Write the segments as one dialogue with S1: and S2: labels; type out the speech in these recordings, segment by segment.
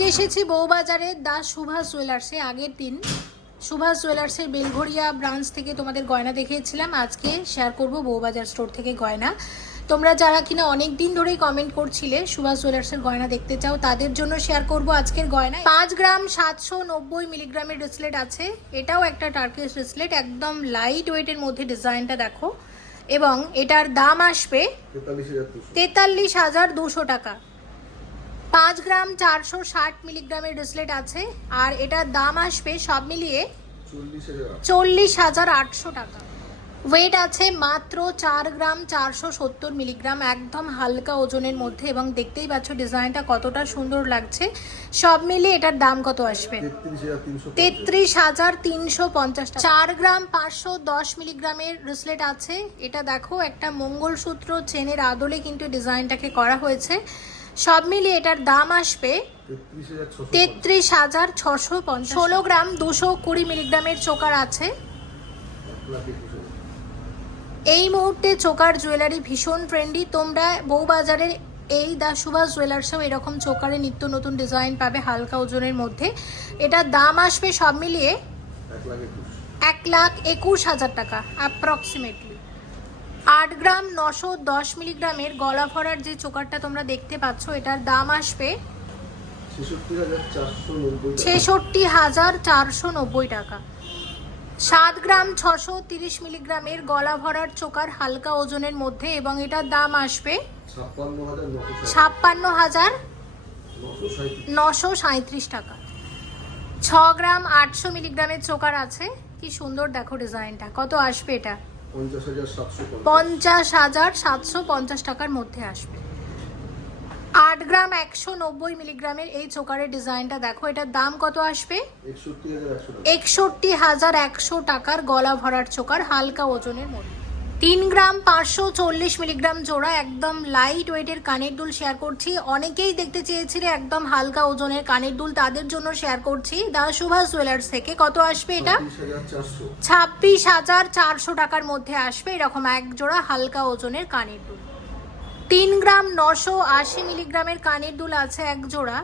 S1: আজকে এসেছি বউবাজারে দাস সুভাষ জুয়েলার্সে আগের দিন সুভাষ জুয়েলার্সের বেলঘড়িয়া ব্রাঞ্চ থেকে তোমাদের গয়না দেখিয়েছিলাম। আজকে শেয়ার করব বউবাজার স্টোর থেকে গয়না। তোমরা যারা কিনা অনেক দিন ধরেই কমেন্ট করছিলে সুভাষ জুয়েলার্সের গয়না দেখতে চাও তাদের জন্য শেয়ার করব আজকের গয়না। পাঁচ গ্রাম সাতশো নব্বই মিলিগ্রামের ব্রেসলেট আছে। এটাও একটা টার্কিশ ব্রেসলেট একদম লাইট ওয়েটের মধ্যে ডিজাইনটা দেখো। এবং এটার দাম আসবে
S2: তেতাল্লিশ হাজার দুশো
S1: টাকা। পাঁচ গ্রাম চারশো ষাট মিলিগ্রামের ব্রেসলেট আছে, আর এটার দাম আসবে সব মিলিয়ে
S2: চল্লিশ হাজার আটশো।
S1: টাকা ওয়েট আছে মাত্র চার গ্রাম চারশো সত্তর মিলিগ্রাম, একদম হালকা ওজনের মধ্যে, এবং দেখতেই পাচ্ছ ডিজাইনটা কতটা সুন্দর লাগছে সব মিলিয়ে এটার দাম কত আসবে।
S2: তেত্রিশ হাজার তিনশো পঞ্চাশ
S1: চার গ্রাম পাঁচশো দশ মিলিগ্রামের ব্রেসলেট আছে এটা দেখো, একটা মঙ্গলসূত্র চেনের আদলে কিন্তু ডিজাইনটাকে করা হয়েছে সব মিলিয়ে এটার দাম আসবে
S2: তেত্রিশ হাজার ছশো
S1: ষোলো গ্রাম দুশো কুড়ি মিলিগ্রামের চোকার আছে। এই মুহূর্তে চোকার জুয়েলারি ভীষণ ট্রেন্ডি তোমরা বউবাজারের এই দা সুভাষ জুয়েলার্সেও এরকম চোকারে নিত্য নতুন ডিজাইন পাবে হালকা ওজনের মধ্যে এটার দাম আসবে সব মিলিয়ে।
S2: এক লাখ একুশ
S1: হাজার টাকা অ্যাপ্রক্সিমেটলি আট গ্রাম নশো দশ মিলিগ্রামের গলা ভরার যে চোকারটা তোমরা দেখতে পাচ্ছ, এটার দাম আসবে
S2: ছেষট্টি হাজার চারশো নব্বই টাকা।
S1: সাত গ্রাম ছশো তিরিশ মিলিগ্রামের গলা ভরার চোকার হালকা ওজনের মধ্যে এবং এটার দাম আসবে
S2: ছাপ্পান্ন হাজার। নশো
S1: সাঁত্রিশ টাকা ছ গ্রাম আটশো মিলিগ্রামের চোকার আছে কি সুন্দর দেখো ডিজাইনটা, কত আসবে এটা
S2: পঞ্চাশ হাজার সাতশো পঞ্চাশ।
S1: টাকার মধ্যে আসবে আট গ্রাম একশো নব্বই মিলিগ্রামের এই চোকারের ডিজাইনটা দেখো এটার দাম কত আসবে।
S2: একষট্টি হাজার একশো
S1: টাকার গলা ভরার চোকার হালকা ওজনের মধ্যে তিন গ্রাম পাঁচশো চল্লিশ মিলিগ্রাম জোড়া একদম লাইট ওয়েটের কানের দুল শেয়ার করছি। অনেকেই দেখতে চেয়েছিলে একদম হালকা ওজনের কানের দুল তাদের জন্য শেয়ার করছি। দা সুভাষ জুয়েলার্স থেকে কত আসবে এটা?
S2: ছাব্বিশ হাজার চারশো।
S1: টাকার মধ্যে আসবে এরকম এক জোড়া হালকা ওজনের কানের দুল। তিন গ্রাম নশো আশি মিলিগ্রামের কানের দুল আছে এক জোড়া।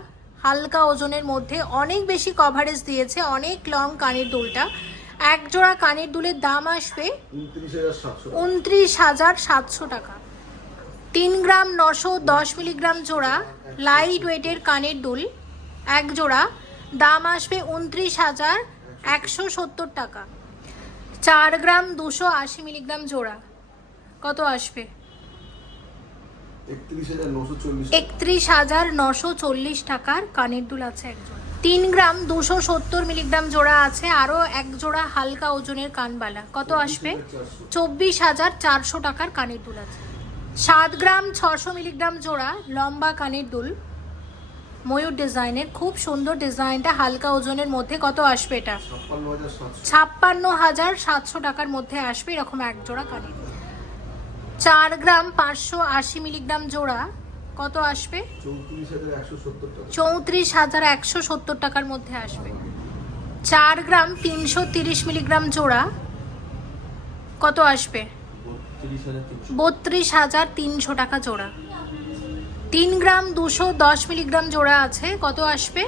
S1: হালকা ওজনের মধ্যে অনেক বেশি কভারেজ দিয়েছে অনেক লং কানের দুলটা। এক জোড়া কানের দুলের দাম আসবে
S2: উনত্রিশ হাজার সাতশো টাকা।
S1: তিন গ্রাম নশো দশ মিলিগ্রাম জোড়া লাইট ওয়েটের কানের দুল এক জোড়া। দাম আসবে উনত্রিশ হাজার একশো সত্তর টাকা। চার গ্রাম দুশো আশি মিলিগ্রাম জোড়া। কত আসবে?
S2: একত্রিশ হাজার নশো চল্লিশ
S1: টাকার কানের দুল আছে এক জোড়া। তিন গ্রাম দুশো সত্তর মিলিগ্রাম জোড়া আছে, আরও এক জোড়া হালকা ওজনের কানবালা। কত আসবে? চব্বিশ হাজার চারশো টাকার কানের দুল আছে। সাত গ্রাম ছশো মিলিগ্রাম জোড়া লম্বা কানের দুল। ময়ূর ডিজাইনের, খুব সুন্দর ডিজাইনটা, হালকা ওজনের মধ্যে কত আসবে এটা?
S2: ছাপ্পান্ন হাজার সাতশো
S1: টাকার মধ্যে আসবে এরকম এক জোড়া কানের চার গ্রাম পাঁচশো আশি মিলিগ্রাম জোড়া কত আসবে?
S2: চৌত্রিশ হাজার একশো সত্তর
S1: টাকার মধ্যে আসবে। চার গ্রাম তিনশো তিরিশ মিলিগ্রাম জোড়া কত আসবে?
S2: বত্রিশ হাজার তিনশো
S1: টাকা জোড়া। তিন গ্রাম দুশো দশ মিলিগ্রাম জোড়া আছে কত আসবে?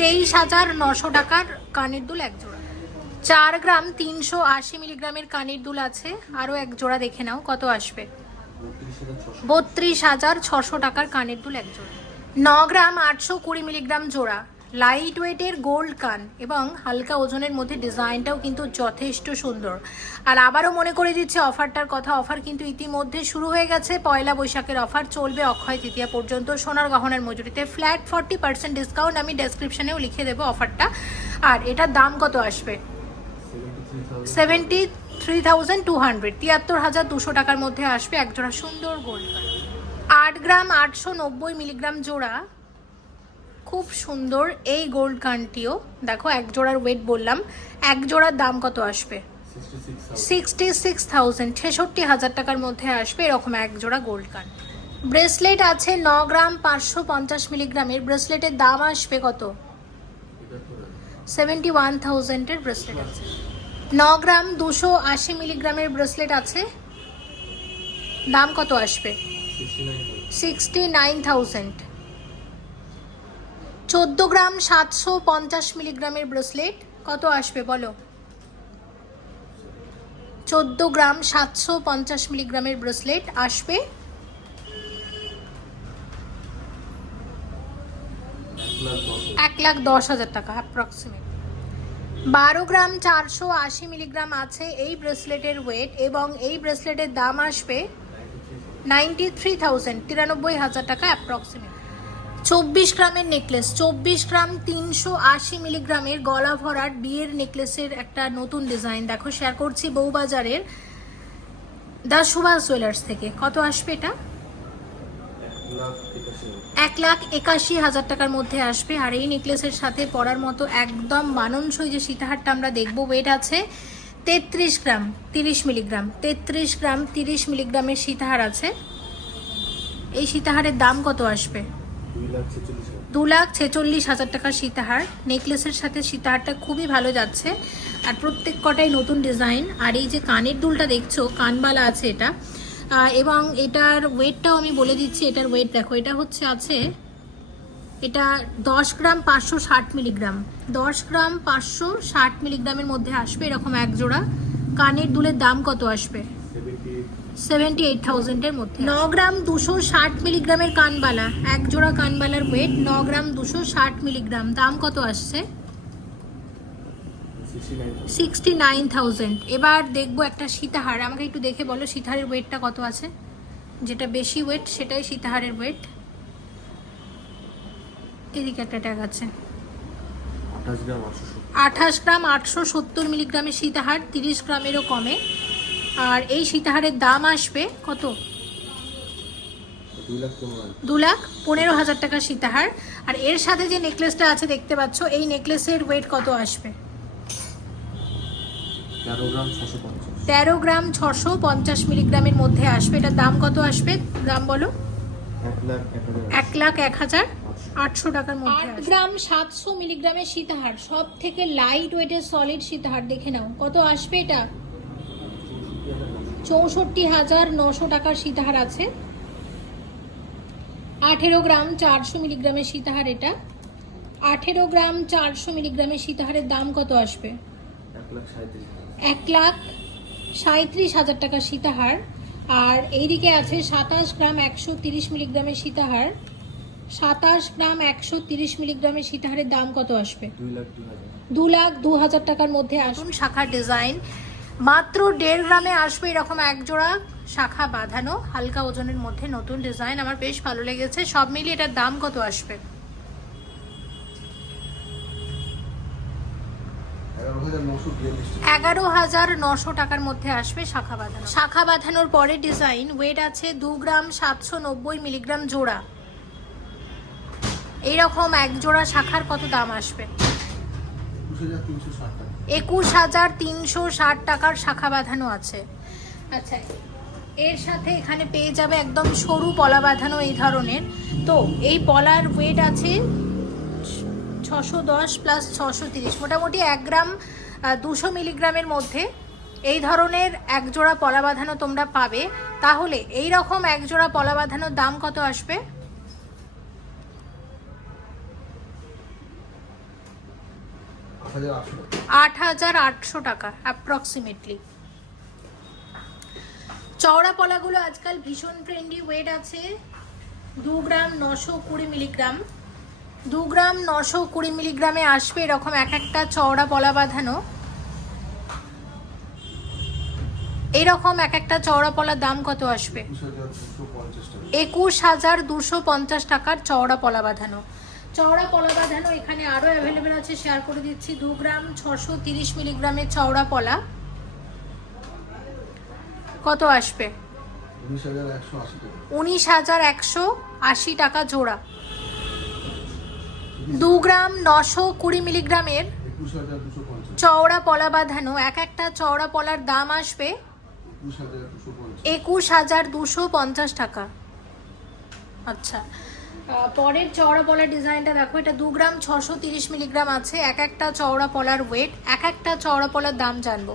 S2: তেইশ হাজার নশো
S1: টাকার কানের দুল এক জোড়া। চার গ্রাম তিনশো আশি মিলিগ্রামের কানের দুল আছে আরও এক জোড়া দেখে নাও কত আসবে।
S2: বত্রিশ হাজার ছশো
S1: টাকার কানের দুল এক জোড়া ন গ্রাম আটশো কুড়ি মিলিগ্রাম জোড়া লাইট ওয়েটের গোল্ড কান এবং হালকা ওজনের মধ্যে ডিজাইনটাও কিন্তু যথেষ্ট সুন্দর। আর আবারও মনে করে দিচ্ছে, অফারটার কথা, অফার কিন্তু ইতিমধ্যে শুরু হয়ে গেছে। পয়লা বৈশাখের অফার চলবে অক্ষয় তৃতীয়া পর্যন্ত। সোনার গহনার মজুরিতে ফ্ল্যাট ফর্টি পার্সেন্ট ডিসকাউন্ট আমি ডেসক্রিপশনেও লিখে দেবো অফারটা। আর এটার দাম কত আসবে?
S2: Seventy three thousand
S1: two hundred, তিয়াত্তর হাজার দুশো টাকার মধ্যে আসবে একজোড়া সুন্দর গোল্ড আট গ্রাম আটশো নব্বই মিলিগ্রাম জোড়া, খুব সুন্দর এই গোল্ড কানটিও। দেখো এক জোড়ার ওয়েট বললাম এক জোড়ার দাম কত আসবে?
S2: Sixty six
S1: sixty six thousand ছেষট্টি হাজার টাকার মধ্যে আসবে এরকম এক জোড়া গোল্ড কান। ব্রেসলেট আছে ন গ্রাম পাঁচশো পঞ্চাশ মিলিগ্রামের, ব্রেসলেটের দাম আসবে কত? সেভেন্টি ওয়ান থাউজেন্ডের ব্রেসলেট আছে। ন গ্রাম দুশো আশি মিলিগ্রামের ব্রেসলেট আছে। দাম কত আসবে?
S2: সিক্সটি নাইন
S1: থাউজেন্ড চোদ্দ গ্রাম সাতশো পঞ্চাশ মিলিগ্রামের ব্রেসলেট, কত আসবে বলো? চোদ্দ গ্রাম সাতশো পঞ্চাশ মিলিগ্রামের ব্রেসলেট আসবে।
S2: এক লাখ দশ হাজার
S1: টাকা অ্যাপ্রক্সিমেট বারো গ্রাম চারশো আশি মিলিগ্রাম আছে এই ব্রেসলেটের ওয়েট এবং এই ব্রেসলেটের দাম আসবে নাইনটি থ্রি থাউজেন্ড তিরানব্বই হাজার টাকা অ্যাপ্রক্সিমেট চব্বিশ গ্রামের নেকলেস চব্বিশ গ্রাম তিনশো আশি মিলিগ্রামের গলা ভরাট বিয়ের নেকলেসের একটা নতুন ডিজাইন দেখো শেয়ার করছি বউবাজারের দা সুভাষ জুয়েলার্স থেকে। কত আসবে এটা?
S2: এক লাখ একাশি হাজার
S1: টাকার মধ্যে আসবে। আর এই নেকলেসের সাথে পরার মতো একদম মাননসই যে সীতাহারটা আমরা দেখব ওয়েট আছে তেত্রিশ গ্রাম তিরিশ মিলিগ্রাম। তেত্রিশ গ্রাম তিরিশ মিলিগ্রামের সীতাহার আছে। এই সীতাহারের দাম কত আসবে? দু লাখ ছেচল্লিশ হাজার টাকার সীতাহার। নেকলেসের সাথে সীতাহারটা খুবই ভালো যাচ্ছে। আর প্রত্যেক কটাই নতুন ডিজাইন। আর এই যে কানের দুলটা দেখছ কানবালা আছে এটা। এবং এটার ওয়েটটাও আমি বলে দিচ্ছি, এটার ওয়েট দেখো, এটা হচ্ছে আছে, এটা দশ গ্রাম পাঁচশো ষাট মিলিগ্রাম। দশ গ্রাম পাঁচশো ষাট মিলিগ্রামের মধ্যে আসবে এরকম এক জোড়া। কানের দুলের দাম কত আসবে?
S2: সেভেন্টি
S1: এইট থাউজেন্ডের মধ্যে। ন গ্রাম দুশো ষাট মিলিগ্রামের কানবালা, এক জোড়া কানবালার ওয়েট ন গ্রাম দুশো ষাট মিলিগ্রাম। দাম কত আসছে?
S2: সিক্সটি নাইন
S1: থাউজেন্ড এবার দেখব একটা সীতাহার। আমাকে একটু দেখে বলো সীতাহারের ওয়েটটা কত আছে? যেটা বেশি ওয়েট সেটাই সীতাহারের ওয়েট এদিকে একটা ট্যাগ আছে।
S2: আঠাশ গ্রাম আটশো
S1: সত্তর মিলিগ্রামের সীতাহার, তিরিশ গ্রামেরও কমে। আর এই সীতাহারের দাম আসবে কত? দু লাখ পনেরো হাজার টাকা সীতাহার। আর এর সাথে যে নেকলেসটা আছে দেখতে পাচ্ছ, এই নেকলেসের ওয়েট কত আসবে?
S2: তেরো গ্রাম ছশো পঞ্চাশ।
S1: মিলিগ্রামের মধ্যে আসবে। এটার দাম কত আসবে? দাম বলো।
S2: এক লাখ এক হাজার আটশো।
S1: টাকার মধ্যে আট গ্রাম সাতশো মিলিগ্রামের সীতাহার। সব থেকে লাইট ওয়েটের সলিড সীতাহার দেখে নাও। কত আসবে এটা? চৌষট্টি হাজার নশো টাকার সীতাহার আছে। আঠেরো গ্রাম চারশো মিলিগ্রামের সীতাহার এটা। আঠেরো গ্রাম চারশো মিলিগ্রামের সীতাহারের দাম কত আসবে?
S2: এক লাখ
S1: এক লাখ সাঁত্রিশ হাজার টাকা সীতাহার। আর এইদিকে আছে সাতাশ গ্রাম একশো তিরিশ মিলিগ্রামের সীতাহার। সাতাশ গ্রাম একশো তিরিশ মিলিগ্রামের সীতাহারের দাম কত আসবে? দু লাখ দু হাজার টাকার মধ্যে আসুন শাখার ডিজাইন। মাত্র দেড় গ্রামে আসবে এরকম এক জোড়া শাখা বাঁধানো। হালকা ওজনের মধ্যে নতুন ডিজাইন। আমার বেশ ভালো লেগেছে। সব মিলিয়ে এটার দাম কত আসবে?
S2: এগারো হাজার নশো
S1: টাকার মধ্যে আসবে শাখা বাঁধানো। শাখা বাঁধানোর পরে ডিজাইন ওয়েট আছে দু গ্রাম সাতশো নব্বই মিলিগ্রাম জোড়া। এইরকম এক জোড়া শাখার কত দাম আসবে?
S2: একুশ হাজার তিনশো ষাট
S1: টাকার শাখা বাঁধানো আছে। আচ্ছা এর সাথে এখানে পেয়ে যাবে একদম সরু পলা বাঁধানো এই ধরনের। তো এই পলার ওয়েট আছে ছশো দশ প্লাস ছশো তিরিশ। মোটামুটি এক গ্রাম দুশো মিলিগ্রামের মধ্যে এই ধরনের এক জোড়া পলা বাঁধানো তোমরা পাবে। তাহলে এই রকম এক জোড়া পলা বাঁধানোর দাম কত আসবে?
S2: আট হাজার আটশো টাকা
S1: অ্যাপ্রক্সিমেটলি চওড়া পলাগুলো আজকাল ভীষণ ট্রেন্ডি ওয়েট আছে। দু গ্রাম নশো কুড়ি মিলিগ্রাম। দু গ্রাম নশো কুড়ি মিলিগ্রামে আসবে এরকম এক একটা চওড়া পলা বাঁধানো। এইরকম এক একটা চওড়া পলার দাম কত আসবে?
S2: একুশ হাজার দুশো পঞ্চাশ
S1: টাকার চওড়া পলা বাঁধানো। চওড়া পলা বাঁধানো এখানে আরও অ্যাভেলেবেল আছে শেয়ার করে দিচ্ছি। দু গ্রাম ছশো তিরিশ মিলিগ্রামের চওড়া পলা। কত আসবে?
S2: উনিশ হাজার একশো আশি টাকা
S1: জোড়া। দু গ্রাম নশো কুড়ি মিলিগ্রামের চওড়া পলা বাঁধানো এক একটা চওড়া পলার দাম আসবে
S2: একুশ হাজার দুশো পঞ্চাশ
S1: টাকা। আচ্ছা পরের চওড়া পলার ডিজাইনটা দেখো এটা দু গ্রাম ছশো তিরিশ মিলিগ্রাম আছে এক একটা চওড়া পলার ওয়েট এক একটা চওড়া পলার দাম জানব।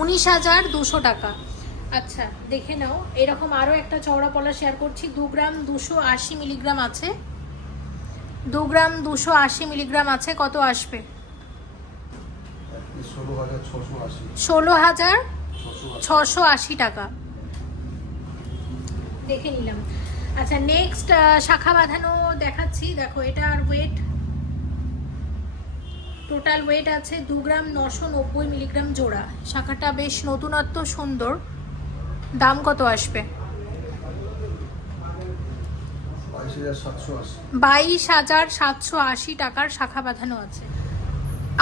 S2: উনিশ হাজার দুশো
S1: টাকা। আচ্ছা দেখে নাও। এরকম আরও একটা চওড়া পলা শেয়ার করছি। দু গ্রাম দুশো আশি মিলিগ্রাম আছে। দু গ্রাম দুশো আশি মিলিগ্রাম আছে। কত আসবে?
S2: ষোলো হাজার ছশো আশি।
S1: টাকা। দেখে নিলাম। আচ্ছা নেক্সট শাখা বাঁধানো দেখাচ্ছি। দেখো এটার ওয়েট টোটাল ওয়েট আছে দু গ্রাম নশো নব্বই মিলিগ্রাম জোড়া। শাখাটা বেশ নতুনত্ব সুন্দর। দাম কত আসবে?
S2: বাইশ হাজার সাতশো আশি
S1: টাকার শাখা বাঁধানো আছে।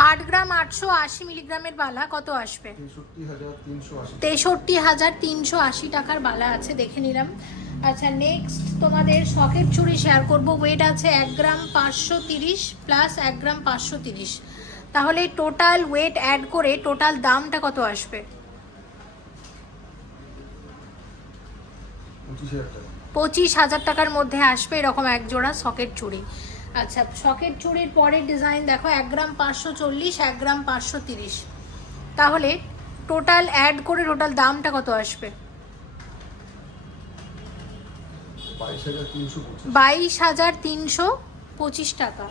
S1: আট গ্রাম আটশো আশি মিলিগ্রামের বালা কত আসবে?
S2: তেষট্টি হাজার তিনশো আশি
S1: টাকার বালা আছে, দেখে নিলাম। আচ্ছা নেক্সট তোমাদের সকেট চুড়ি শেয়ার করব। ওয়েট আছে এক গ্রাম পাঁচশো তিরিশ প্লাস এক গ্রাম পাঁচশো তিরিশ। তাহলে টোটাল ওয়েট অ্যাড করে টোটাল দামটা কত আসবে?
S2: পঁচিশ হাজার
S1: টাকার মধ্যে আসবে এরকম এক জোড়া সকেট চুড়ি। আচ্ছা সকেট চুড়ির পরের ডিজাইন দেখো, এক গ্রাম পাঁচশো চল্লিশ, এক গ্রাম পাঁচশো তিরিশ। তাহলে টোটাল অ্যাড করে টোটাল দামটা কত আসবে?
S2: বাইশ হাজার তিনশো পঁচিশ
S1: টাকা।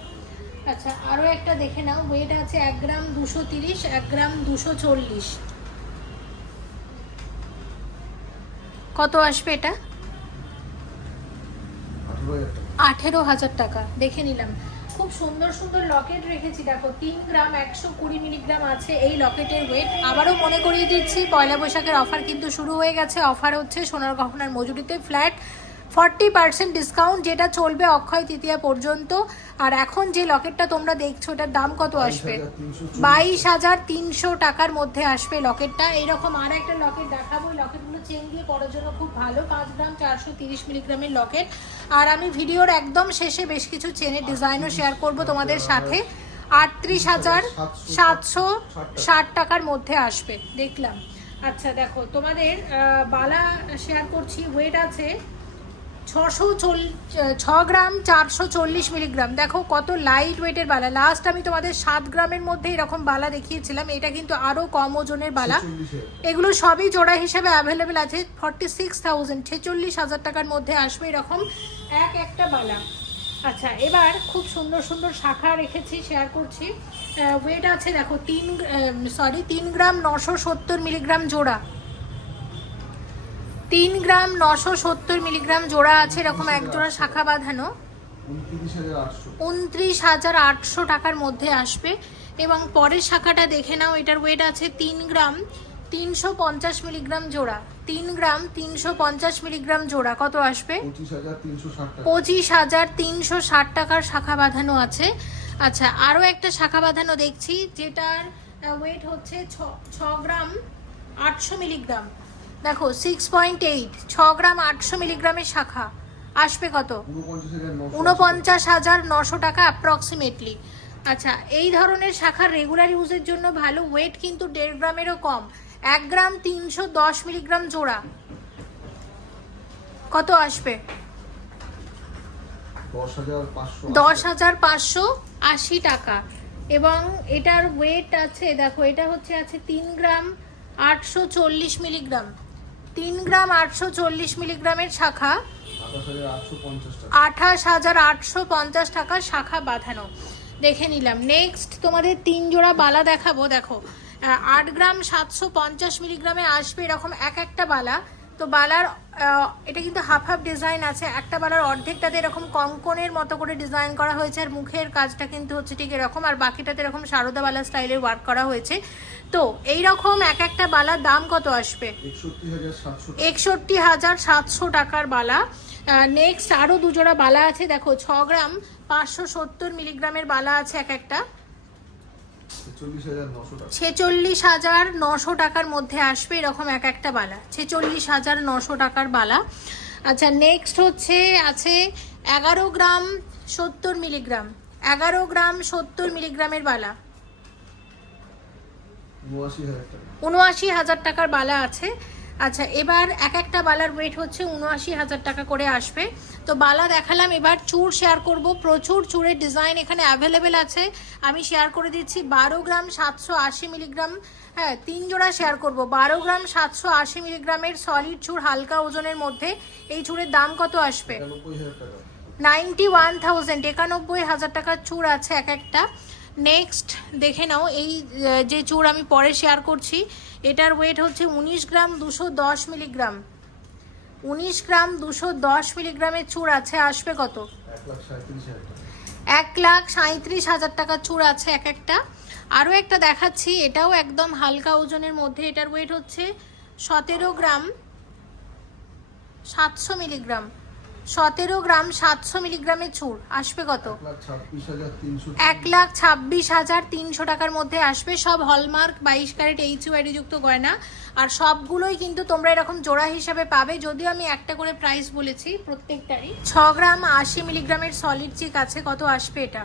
S1: আচ্ছা আরও একটা দেখে নাও ওয়েট আছে এক গ্রাম দুশো তিরিশ, এক গ্রাম দুশো চল্লিশ। কত আসবে এটা? আঠেরো হাজার টাকা। দেখে নিলাম। খুব সুন্দর সুন্দর লকেট রেখেছি। দেখো, তিন গ্রাম একশো কুড়ি মিলিগ্রাম আছে এই লকেটের ওয়েট আবারও মনে করিয়ে দিচ্ছি, পয়লা বৈশাখের অফার কিন্তু শুরু হয়ে গেছে। অফার হচ্ছে সোনার গহনার মজুরিতে ফ্ল্যাট ফর্টি পার্সেন্ট ডিসকাউন্ট যেটা চলবে অক্ষয় তৃতীয়া পর্যন্ত। আর এখন যে লকেটটা তোমরা দেখছ, এটার দাম কত আসবে? বাইশ হাজার তিনশো টাকার মধ্যে আসবে লকেটটা। এইরকম আর একটা লকেট দেখাবো। লকেটগুলো চেন দিয়ে পড়ার জন্য খুব ভালো, পাঁচ গ্রাম চারশো তিরিশ মিলিগ্রামের লকেট। আর আমি ভিডিওর একদম শেষে বেশ কিছু চেনের ডিজাইনও শেয়ার করব তোমাদের সাথে। আটত্রিশ হাজার সাতশো ষাট টাকার মধ্যে আসবে। দেখলাম। আচ্ছা দেখো, তোমাদের বালা শেয়ার করছি। ওয়েট আছে ছশো চল ছ গ্রাম চারশো চল্লিশ মিলিগ্রাম। দেখো কত লাইট ওয়েটের বালা। লাস্ট আমি তোমাদের সাত গ্রামের মধ্যে এরকম বালা দেখিয়েছিলাম। এটা কিন্তু আরও কম ওজনের বালা। এগুলো সবই জোড়া হিসেবে অ্যাভেলেবেল আছে। ফর্টি সিক্স থাউজেন্ড ছেচল্লিশ হাজার টাকার মধ্যে আসবে এরকম এক একটা বালা। আচ্ছা এবার খুব সুন্দর সুন্দর শাখা রেখেছি শেয়ার করছি। ওয়েট আছে দেখো তিন সরি তিন গ্রাম নশো সত্তর মিলিগ্রাম জোড়া। তিন গ্রাম নশো সত্তর মিলিগ্রাম জোড়া আছে, এরকম এক জোড়া শাখা বাঁধানো।
S2: উনত্রিশ হাজার আটশো
S1: টাকার মধ্যে আসবে। এবং পরের শাখাটা দেখে নাও, এটার ওয়েট আছে তিন গ্রাম তিনশো পঞ্চাশ মিলিগ্রাম জোড়া। তিন গ্রাম তিনশো পঞ্চাশ মিলিগ্রাম জোড়া, কত আসবে?
S2: পঁচিশ হাজার তিনশো ষাট
S1: টাকার শাখা বাঁধানো আছে। আচ্ছা আরও একটা শাখা বাঁধানো দেখছি, যেটার ওয়েট হচ্ছে ছ গ্রাম আটশো মিলিগ্রাম। দেখো সিক্স পয়েন্ট এইট ছ গ্রাম আটশো মিলিগ্রামের শাখা। আসবে কত?
S2: উনপঞ্চাশ হাজার নশো
S1: টাকা অ্যাপ্রক্সিমেটলি আচ্ছা এই ধরনের শাখার রেগুলার ইউজের জন্য ভালো ওয়েট কিন্তু দেড় গ্রামেরও কম। এক গ্রাম তিনশো দশ মিলিগ্রাম জোড়া। কত আসবে?
S2: দশ হাজার পাঁচশো
S1: আশি টাকা। এবং এটার ওয়েট আছে, দেখো, এটা হচ্ছে, আছে তিন গ্রাম আটশো চল্লিশ মিলিগ্রাম। তিন গ্রাম আটশো চল্লিশ মিলিগ্রামের শাখা
S2: আঠাশ হাজার আটশো পঞ্চাশ টাকা
S1: শাখা বাঁধানো। দেখে নিলাম। নেক্সট তোমাদের তিন জোড়া বালা দেখাবো। দেখো আট গ্রাম সাতশো পঞ্চাশ মিলিগ্রামে আসবে এরকম এক একটা বালা। তো বালার এটা কিন্তু হাফ হাফ ডিজাইন আছে। একটা বালার অর্ধেকটাতে এরকম কঙ্কনের মতো করে ডিজাইন করা হয়েছে আর মুখের কাজটা কিন্তু হচ্ছে ঠিক এরকম আর বাকিটাতে এরকম সারদা বালা স্টাইলের ওয়ার্ক করা হয়েছে। তো এই রকম এক একটা বালার দাম কত আসবে?
S2: একষট্টি হাজার সাতশো
S1: একষট্টি হাজার সাতশো টাকার বালা। নেক্সট আরও দুজোড়া বালা আছে দেখো ছ গ্রাম পাঁচশো সত্তর মিলিগ্রামের বালা আছে এক একটা।
S2: ছেচল্লিশ হাজার নশো
S1: টাকার মধ্যে আসবে এরকম এক একটা বালা। ছেচল্লিশ হাজার নশো টাকার বালা। আচ্ছা নেক্সট হচ্ছে আছে এগারো গ্রাম সত্তর মিলিগ্রাম। এগারো গ্রাম সত্তর মিলিগ্রামের বালা।
S2: উনআশি হাজার
S1: টাকার বালা আছে। আচ্ছা এবার এক একটা বালার ওয়েট হচ্ছে উনআশি হাজার টাকা করে আসবে। তো বালা দেখালাম এবার চুর শেয়ার করব। প্রচুর চুরের ডিজাইন এখানে অ্যাভেলেবেল আছে। আমি শেয়ার করে দিচ্ছি বারো গ্রাম সাতশো আশি মিলিগ্রাম হ্যাঁ তিন জোড়া শেয়ার করব। বারো গ্রাম সাতশো আশি মিলিগ্রামের সলিড চুর হালকা ওজনের মধ্যে। এই চুরের দাম কত আসবে? নাইনটি ওয়ান থাউজেন্ড একানব্বই হাজার টাকার চুর আছে এক একটা। নেক্সট দেখে নাও এই যে চুর আমি পরে শেয়ার করছি এটার ওয়েট হচ্ছে উনিশ গ্রাম দুশো দশ মিলিগ্রাম। উনিশ গ্রাম দুশো দশ মিলিগ্রামের চুর আছে, আসবে কত?
S2: এক লাখ সাঁত্রিশ হাজার
S1: টাকার চুর আছে এক একটা। আরও একটা দেখাচ্ছি, এটাও একদম হালকা ওজনের মধ্যে, এটার ওয়েট হচ্ছে সতেরো গ্রাম সাতশো মিলিগ্রাম। সতেরো গ্রাম সাতশো মিলিগ্রামের চুর আসবে কত?
S2: এক লাখ ছাব্বিশ হাজার তিনশো
S1: টাকার মধ্যে আসবে। সব হলমার্ক বাইশ ক্যারেট এইচ ইউআইডি যুক্ত গয়না। আর সবগুলোই কিন্তু তোমরা এরকম জোড়া হিসাবে পাবে। যদিও আমি একটা করে প্রাইস বলেছি প্রত্যেকটারই। ছ গ্রাম আশি মিলিগ্রামের সলিড চিক আছে। কত আসবে এটা?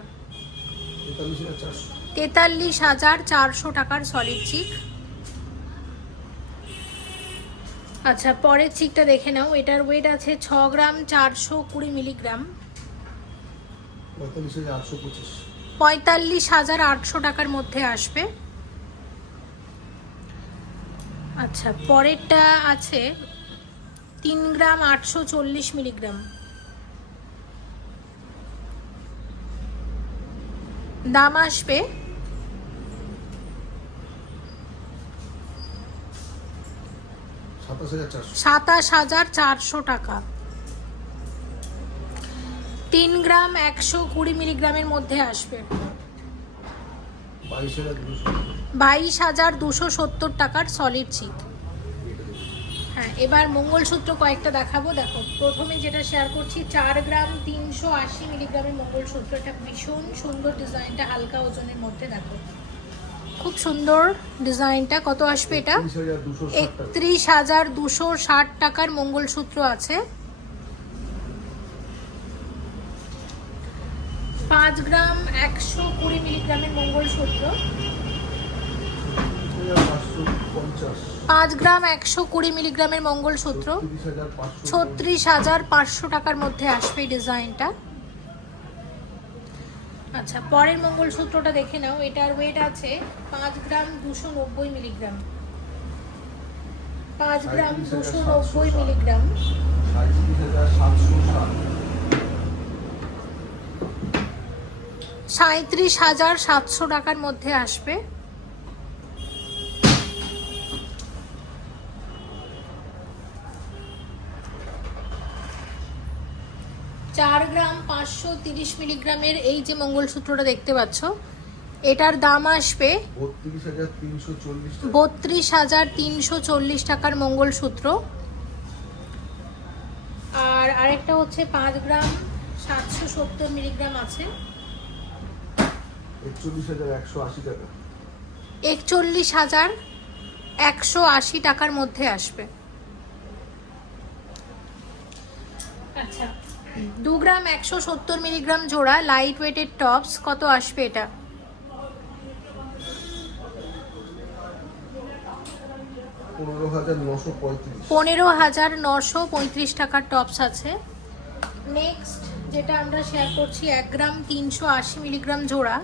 S2: তেতাল্লিশ হাজার চারশো।
S1: টাকার সলিড চিক আচ্ছা পরের চিকটা দেখে নাও। এটার ওয়েট আছে ছ গ্রাম চারশো কুড়ি মিলিগ্রাম।
S2: পঁয়তাল্লিশ হাজার আটশো
S1: টাকার মধ্যে আসবে। আচ্ছা পরেরটা আছে তিন গ্রাম আটশো চল্লিশ মিলিগ্রাম। দাম আসবে
S2: সাতাশ হাজার চারশো।
S1: টাকা। তিন গ্রাম একশো কুড়ি মিলিগ্রামের মধ্যে আসবে।
S2: বাইশ হাজার দুশো
S1: সত্তর। টাকার সলিড চিক হ্যাঁ এবার মঙ্গলসূত্র কয়েকটা দেখাবো। দেখো প্রথমে যেটা শেয়ার করছি চার গ্রাম তিনশো আশি মিলিগ্রামের মঙ্গলসূত্র। এটা ভীষণ সুন্দর ডিজাইনটা হালকা ওজনের মধ্যে দেখো। খুব সুন্দর ডিজাইনটা। কত আসবে এটা? একত্রিশ হাজার দুশো ষাট টাকার মঙ্গলসূত্র আছে। পাঁচ গ্রাম একশো কুড়ি মিলিগ্রামের মঙ্গলসূত্র। পাঁচ গ্রাম একশো কুড়ি মিলিগ্রামের মঙ্গলসূত্র।
S2: তিরিশ
S1: ছত্রিশ হাজার পাঁচশো টাকার মধ্যে আসবে ডিজাইনটা। আচ্ছা পরের মঙ্গলসূত্রটা দেখে নাও। এটার ওয়েট আছে পাঁচ গ্রাম দুশো নব্বই মিলিগ্রাম। পাঁচ গ্রাম দুশো নব্বই মিলিগ্রাম।
S2: সাঁত্রিশ হাজার সাতশো
S1: টাকার মধ্যে আসবে চার গ্রাম পাঁচশো তিরিশ মিলিগ্রামের এই যে মঙ্গলসূত্রটা দেখতে পাচ্ছ এটার দাম আসবে
S2: বত্রিশ হাজার তিনশো চল্লিশ
S1: টাকার মঙ্গলসূত্র। আর আরেকটা হচ্ছে পাঁচ গ্রাম সাতশো সত্তর মিলিগ্রাম আছে।
S2: একচল্লিশ হাজার একশো আশি
S1: টাকার মধ্যে আসবে। আচ্ছা দু গ্রাম একশো সত্তর মিলিগ্রাম জোড়া লাইট ওয়েটের টপস কত আসবে এটা?
S2: পনেরো হাজার নশো পঁয়ত্রিশ।
S1: টাকার টপস আছে। নেক্সট যেটা আমরা শেয়ার করছি এক গ্রাম তিনশো আশি মিলিগ্রাম জোড়া।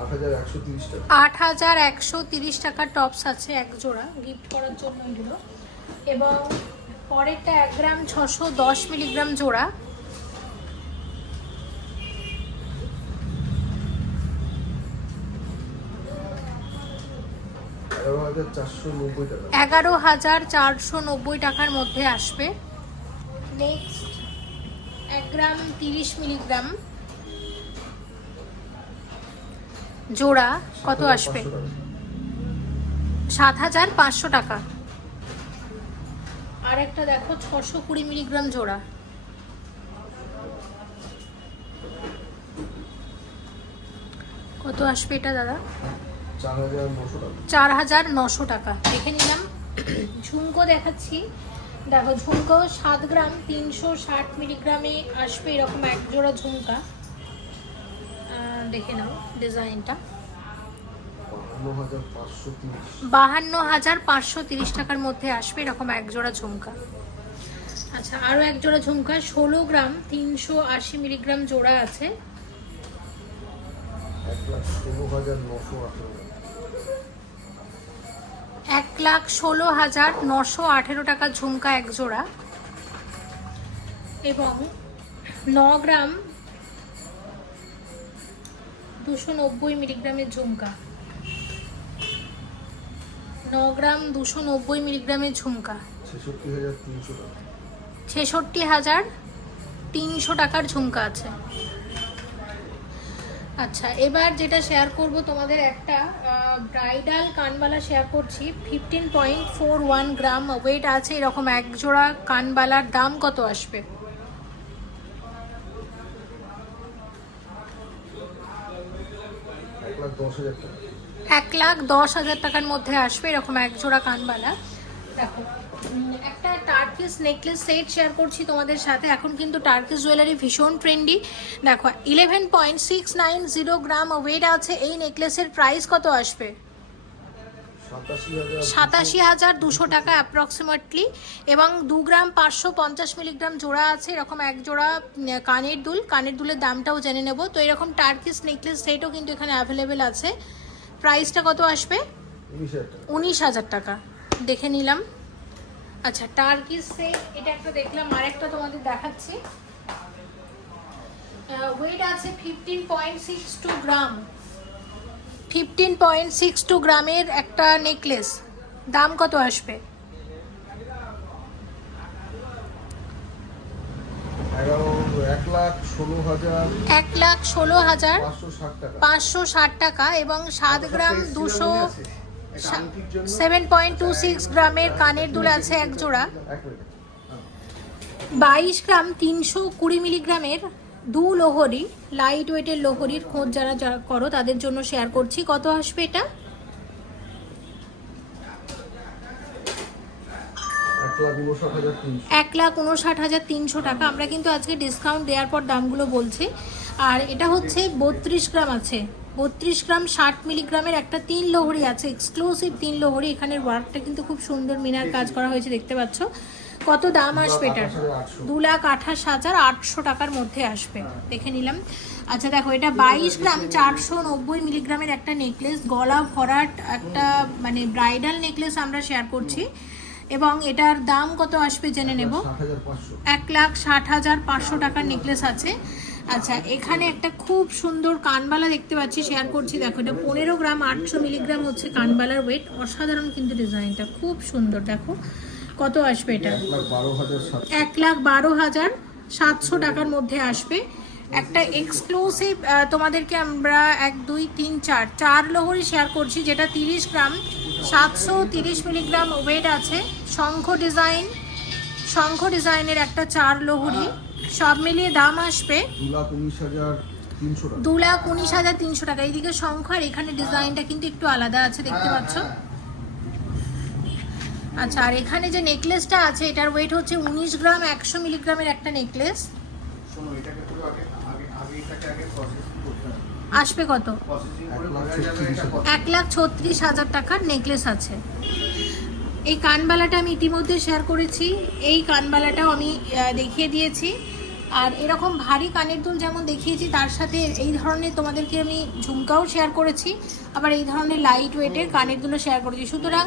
S2: আট হাজার একশো তিরিশ
S1: আট হাজার একশো তিরিশ টাকার টপস আছে এক জোড়া গিফট করার জন্য এগুলো। এবং পরেরটা এক গ্রাম ছশো দশ মিলিগ্রাম জোড়া।
S2: এগারো হাজার চারশো নব্বই
S1: টাকার মধ্যে আসবে। নেক্সট এক গ্রাম তিরিশ মিলিগ্রাম জোড়া কত আসবে? সাত হাজার পাঁচশো টাকা। আর একটা দেখো, ছশো কুড়ি মিলিগ্রাম জোড়া। কত আসবে এটা, দাদা?
S2: চার হাজার নশো টাকা।
S1: দেখে নিলাম। ঝুমকো দেখাচ্ছি। দেখো, ঝুমকো সাত গ্রাম, তিনশো ষাট মিলিগ্রামে আসবে এরকম এক জোড়া ঝুমকা। দেখে নাও ডিজাইনটা।
S2: বাহান্ন হাজার পাঁচশো তিরিশ
S1: টাকার মধ্যে আসবে এরকম এক জোড়া ঝুমকা। আচ্ছা আরও এক জোড়া ঝুমকা ষোলো গ্রাম তিনশো আশি মিলিগ্রাম জোড়া আছে।
S2: এক লাখ ষোলো হাজার নশো আঠেরো
S1: এক লাখ ষোলো হাজার নশো আঠেরো টাকা ঝুমকা এক জোড়া। এবং ন গ্রাম দুশো নব্বই মিলিগ্রামের ঝুমকা। ন গ্রাম দুশো নব্বই মিলিগ্রামের ঝুমকা।
S2: ছেষট্টি হাজার তিনশো
S1: টাকার ঝুমকা আছে। আচ্ছা এবার যেটা শেয়ার করব তোমাদের একটা ব্রাইডাল কানবালা শেয়ার করছি। Fifteen point four one gram weight আছে এরকম এক জোড়া কানবালার দাম কত আসবে?
S2: এক লাখ দশ হাজার
S1: টাকার মধ্যে আসবে, এরকম এক জোড়া কানবালা। দেখো একটা টার্কিস নেকলেস সেট শেয়ার করছি তোমাদের সাথে। এখন কিন্তু টার্কিস জুয়েলারি ভীষণ ট্রেন্ডি দেখো eleven point six nine zero gram weight আছে। এই নেকলেসের প্রাইস কত আসবে?
S2: সাতাশি হাজার
S1: দুশো টাকা অ্যাপ্রক্সিমেটলি এবং দু গ্রাম পাঁচশো পঞ্চাশ মিলিগ্রাম জোড়া আছে এরকম এক জোড়া কানের দুল। কানের দুলের দামটাও জেনে নেব। তো এরকম টার্কিস নেকলেস সেটও কিন্তু এখানে অ্যাভেলেবেল আছে। প্রাইসটা কত আসবে?
S2: উনিশ হাজার টাকা।
S1: দেখে নিলাম। আচ্ছা টার্কিস সেট এটা একটা দেখলাম আর একটা তোমাদের দেখাচ্ছি। ওয়েট আছে fifteen point six two gram. Fifteen point six two গ্রামের একটা নেকলেস। দাম কত আসবে?
S2: এক লাখ ষোলো হাজার পাঁচশো ষাট টাকা
S1: এবং সাত গ্রাম দুশো সেভেন পয়েন্ট টু সিক্স গ্রামের কানের দুল আছে এক জোড়া। বাইশ গ্রাম তিনশো কুড়ি মিলিগ্রামের দু লোহরি লাইট ওয়েটের লোহরির খোঁজ যারা যারা করো তাদের জন্য শেয়ার করছি। কত আসবে এটা?
S2: এক লাখ উনষাট হাজার তিনশো।
S1: এক লাখ উনষাট হাজার তিনশো টাকা। আমরা কিন্তু আজকে ডিসকাউন্ট দেওয়ার পর দামগুলো বলছি। আর এটা হচ্ছে বত্রিশ গ্রাম আছে। বত্রিশ গ্রাম ষাট মিলিগ্রামের একটা তিন লোহরি আছে। এক্সক্লুসিভ তিন লোহরি। এখানের ওয়ার্কটা কিন্তু খুব সুন্দর মিনার কাজ করা হয়েছে দেখতে পাচ্ছ। কত দাম আসবে এটার? দু লাখ আঠাশ হাজার আটশো টাকার মধ্যে আসবে। দেখে নিলাম। আচ্ছা দেখো এটা বাইশ গ্রাম চারশো নব্বই মিলিগ্রামের একটা নেকলেস গলা ভরাট একটা মানে ব্রাইডাল নেকলেস আমরা শেয়ার করছি। এবং এটার দাম কত আসবে জেনে নেব? এক লাখ ষাট হাজার পাঁচশো। টাকার নেকলেস আছে। আচ্ছা এখানে একটা খুব সুন্দর কানবালা দেখতে পাচ্ছি শেয়ার করছি। দেখো এটা পনেরো গ্রাম আটশো মিলিগ্রাম হচ্ছে কানবালার ওয়েট অসাধারণ কিন্তু ডিজাইনটা খুব সুন্দর। দেখো কত আসবে এটা?
S2: এক লাখ বারো হাজার
S1: সাতশো টাকার মধ্যে আসবে। একটা এক্সক্লুসিভ তোমাদেরকে আমরা এক দুই তিন চার চার লোহরি শেয়ার করছি যেটা তিরিশ গ্রাম সাতশো তিরিশ মিলিগ্রাম ওয়েট আছে। শঙ্খ ডিজাইন শঙ্খ ডিজাইনের একটা চার লোহরি। সব মিলিয়ে দাম আসবে
S2: দু লাখ উনিশ হাজার তিনশো টাকা।
S1: এইদিকে শঙ্খ আর এখানে ডিজাইনটা কিন্তু একটু আলাদা আছে দেখতে পাচ্ছ? আচ্ছা আর এখানে যে নেকলেসটা আছে এটার ওয়েট হচ্ছে উনিশ গ্রাম একশো মিলিগ্রামের একটা নেকলেস।
S3: শোনো এটাকে পুরো আগে আগে আগে এটাকে আগে প্রসেসিং করতে হবে।
S1: আসবে কত?
S2: এক লাখ ছত্রিশ হাজার।
S1: টাকার নেকলেস আছে। এই কানবালাটা আমি ইতিমধ্যে শেয়ার করেছি। এই কানবালাটাও আমি দেখিয়ে দিয়েছি। আর এরকম ভারী কানের দুল যেমন দেখিয়েছি তার সাথে এই ধরনের তোমাদেরকে আমি ঝুমকাও শেয়ার করেছি। আবার এই ধরনের লাইট ওয়েটের কানের দুলও শেয়ার করেছি। সুতরাং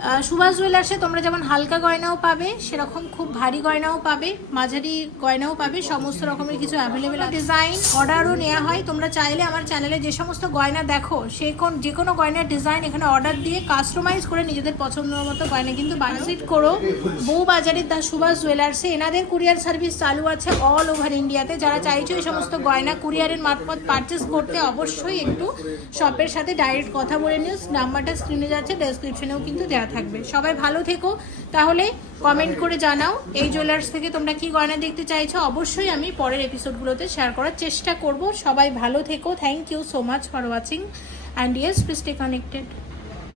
S1: সুভাষ জুয়েলার্সে তোমরা যেমন হালকা গয়নাও পাবে সেরকম খুব ভারী গয়নাও পাবে মাঝারি গয়নাও পাবে সমস্ত রকমের কিছু অ্যাভেলেবেল ডিজাইন অর্ডারও নেওয়া হয় তোমরা চাইলে আমার চ্যানেলে যে সমস্ত গয়না দেখো সে কোন যে কোনো গয়নার ডিজাইন এখানে অর্ডার দিয়ে কাস্টমাইজ করে নিজেদের পছন্দ মতো গয়না কিন্তু বাজিট করো। বউ বাজারের দা সুভাষ জুয়েলার্সে এনাদের কুরিয়ার সার্ভিস চালু আছে অল ওভার ইন্ডিয়াতে যারা চাইছো এই সমস্ত গয়না কুরিয়ারের মারফত পারচেস করতে অবশ্যই একটু শপের সাথে ডাইরেক্ট কথা বলে নিও। নাম্বারটা স্ক্রিনে যাচ্ছে ডেসক্রিপশনেও কিন্তু দেওয়া থাকবে। সবাই ভালো থেকো। তাহলে কমেন্ট করে জানাও, এই জুয়েলার্স থেকে তোমরা কি গয়না দেখতে চাইছো? অবশ্যই আমি পরের এপিসোডগুলোতে শেয়ার করার চেষ্টা করব। সবাই ভালো থেকো। Thank you so much for watching and yes please stay connected